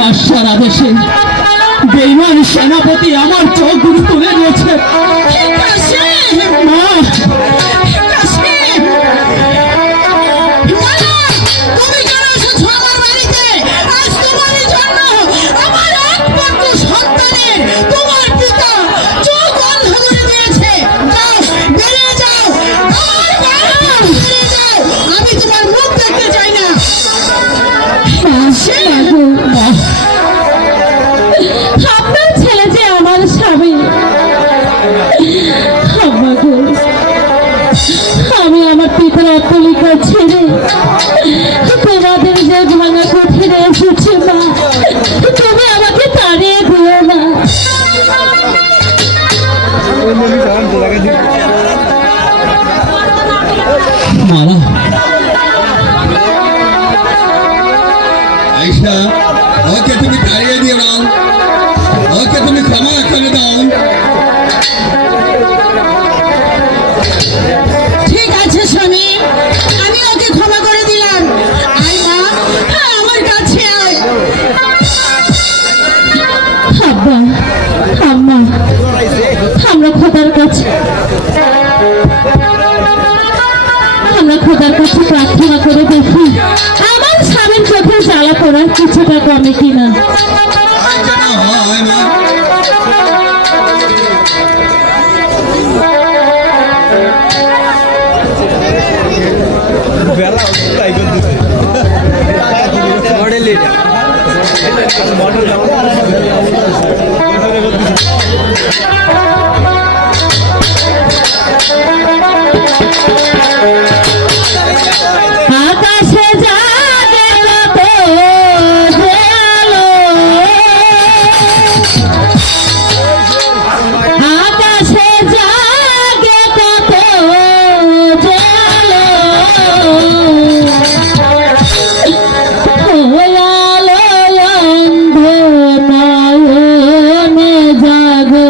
বাদশার আদেশে বেঈমান সেনাপতি আমার চোখ তুলে নিয়েছে। আমি আমার পিতার অট্টালিকা ছেড়ে তোমাদের যে ভাঙা কুঠিরে এসেছি মা, তুমি আমাকে তাড়িয়ে দিও না। মালা আয়েশা, ওকে তুমি তাড়িয়ে দিও না, ওকে তুমি ক্ষমা করে দাও। ঠিক আছে স্বামী, আমি ওকে ক্ষমা করে দিলাম। আয় মা, আমার কাছে আয়। আব্বা, আম্মা, আমরা খোদার কাছে প্রার্থনা করে দেখি আমার স্বামীর চোখে জ্বালা করার কিছুটা কমে কিনা। আকাশে জাগে কত আলো, আকাশে জাগে কত আলো, নয়নে জাগো,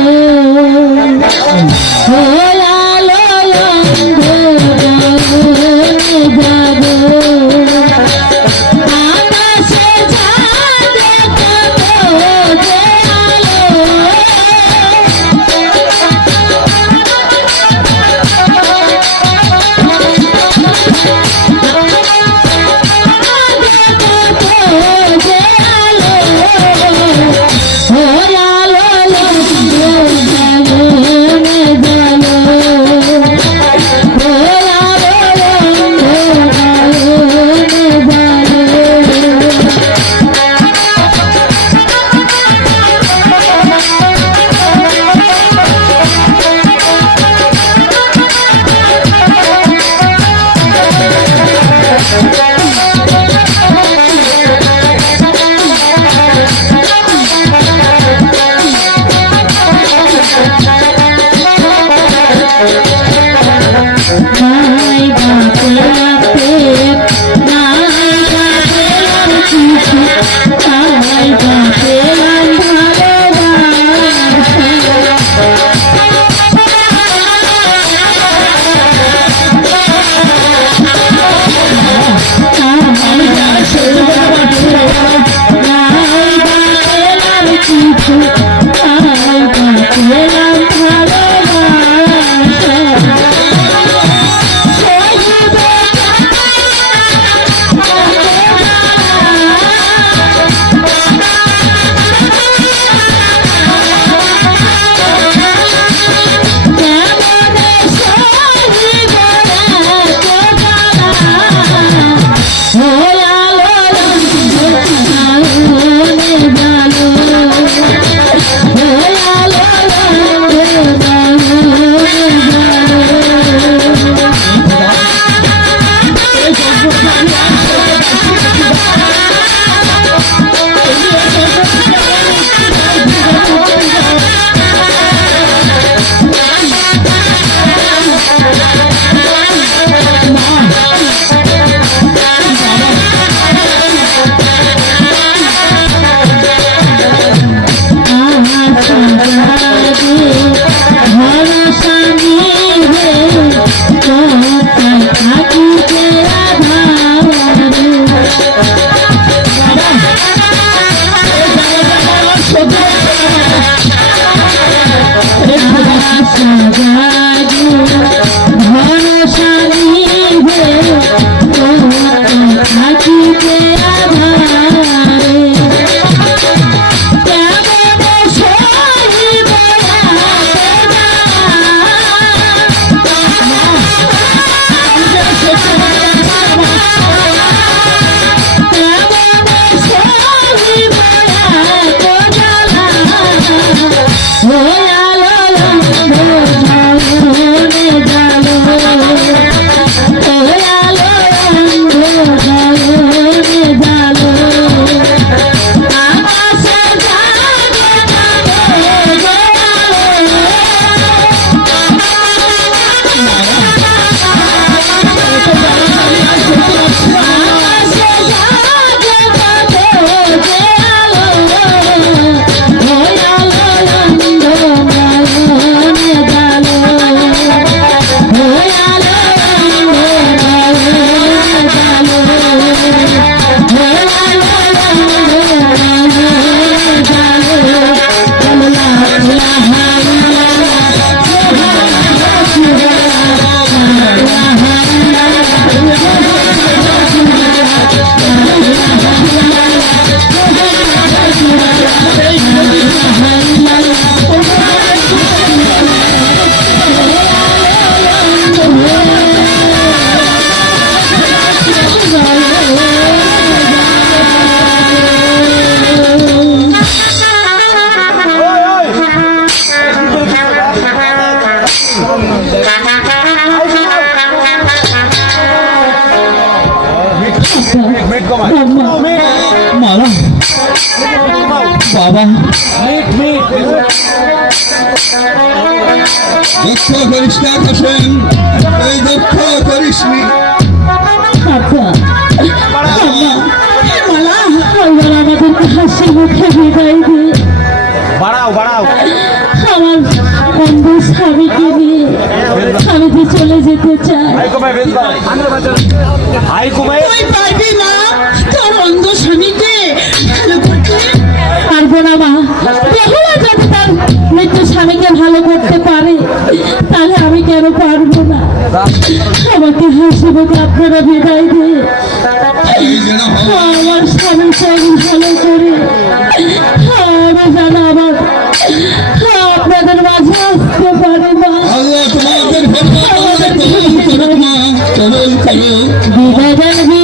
দুঃখ করিস না কাশেম, এই দুঃখ করিস নি। আব্বা আম্মা মালা এবার আমাদেরকে হাসি মুখে বিদায় দে। বাড়াও বাড়াও আমার বন্ধু স্বামীকে নিয়ে আমি যে চলে যেতে চাই। তুই পারবি মা তোর অন্ধ স্বামীকে ভালো করতে? পারবো না মা, বেহুলা যদি তার মৃত্যু স্বামীকে ভালো করতে পারে তাহলে আমি কেন পারবো না? আমাকে হাসি মুখে আপনারা বিদায় দে। এই যেন হয়। আমার স্বামীকে আমি ভালো করে আমি যেন আবার আপনাদের মাঝে আসতে পারি মা। আল্লাহ তোমাদের ভগবান কবুল করুক মা, কবুল করুক। বিদায় জানবি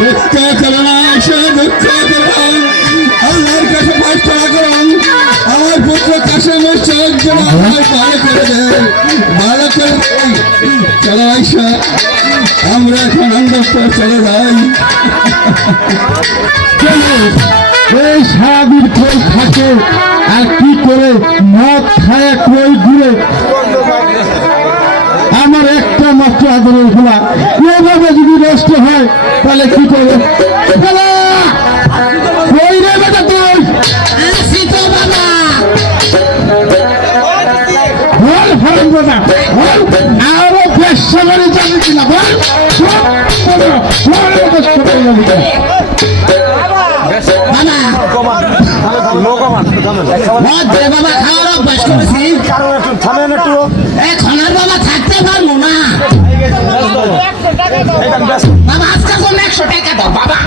দুঃখ করো না আয়সা, দুঃখ করো না। আল্লাহর কাছে প্রার্থনা করুন আমার পুত্র কাশেমের চোখ যেন আল্লাহ ভালো করে দেয়, ভালো করে দেয়। চলো আয়সা, আমরা এখন অন্ধকার চলে যাই। এই সারাদিন কই থাকে আর কি করে মদ খায় কই ঘুরে। আমার একটা মাত্র আদরের খোলা এভাবে যদি নষ্ট হয় তাহলে কি করবে? কই রে বেটা তুই? আসি তো বাবা। বল ফরম বেটা বল, আরো ব্যবসা করে যাবে কিনা বল। মদ দে বাবা, খাওয়ার অভ্যাস করেছি। এখন আর বাবা থাকতে পারবো না বাবা। আজকাল তো 100 টাকা দাও বাবা।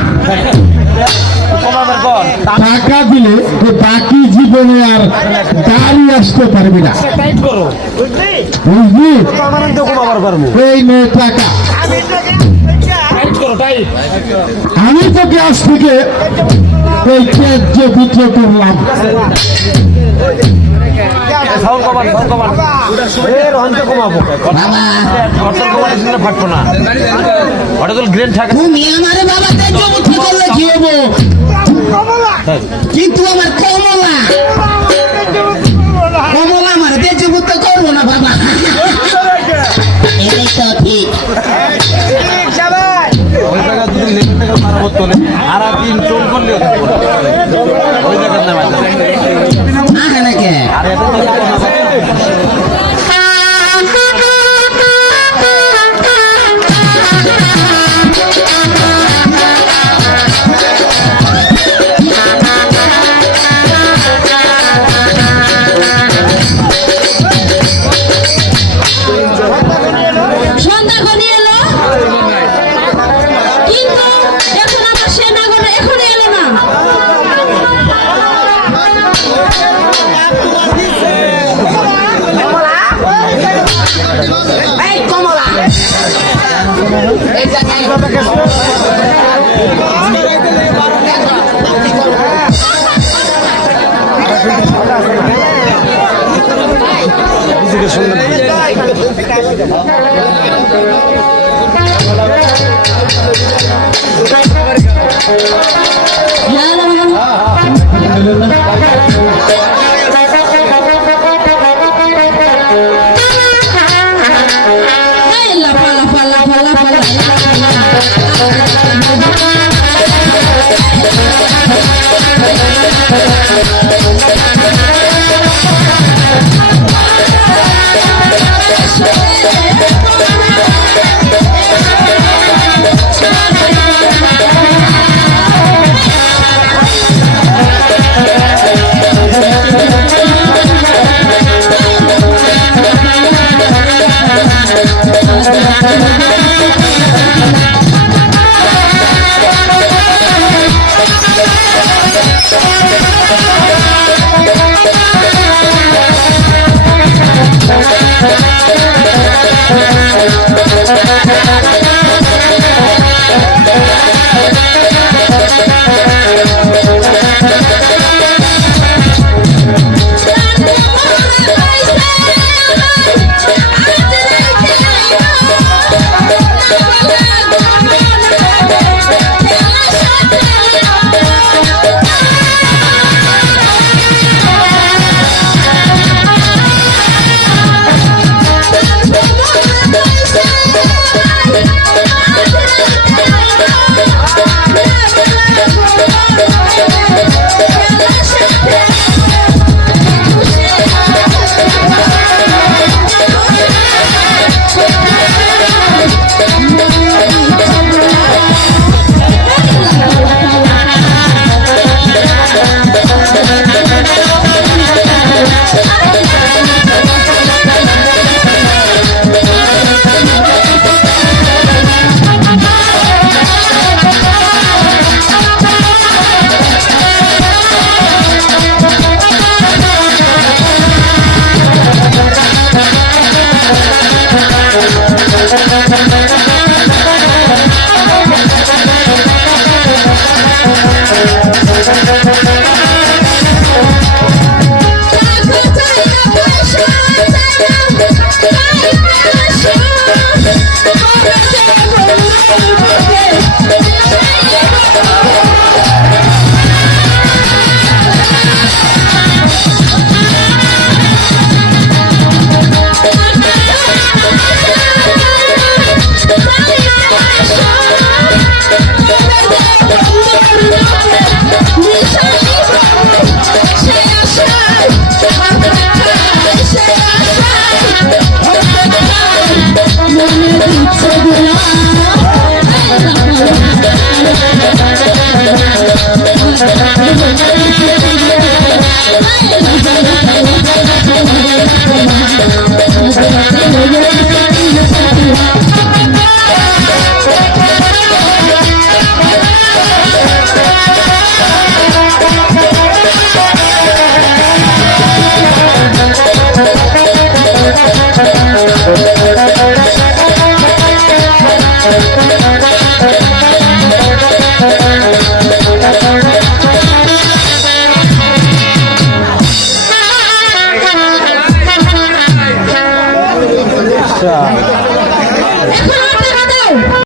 টাকা দিলে তো বাকি জীবনে আর দাঁড়ি আসতে পারবি না, বুঝলি? এই নে টাকা। আমি তোকে আজ থেকে এই ত্যায্য বিক্রয় করলাম। তুমি আমারে বাবা দেখো ঠিক করলে কি হবো, কিন্তু আমার কমলা কমলা আমার দেখে তো করবো না বাবা। এই তো ঠিক। আর দিন চোখ করলে ওই জায়গার নাম নাকি সন্ধ্যা ঘনিয়ে এলো, কিন্তু এখন আমার সে নাগর এখনো এলো না। এই কমলা এই জায়গায় এই লাফা লাফা লাফা লাফা Thank you. আচ্ছা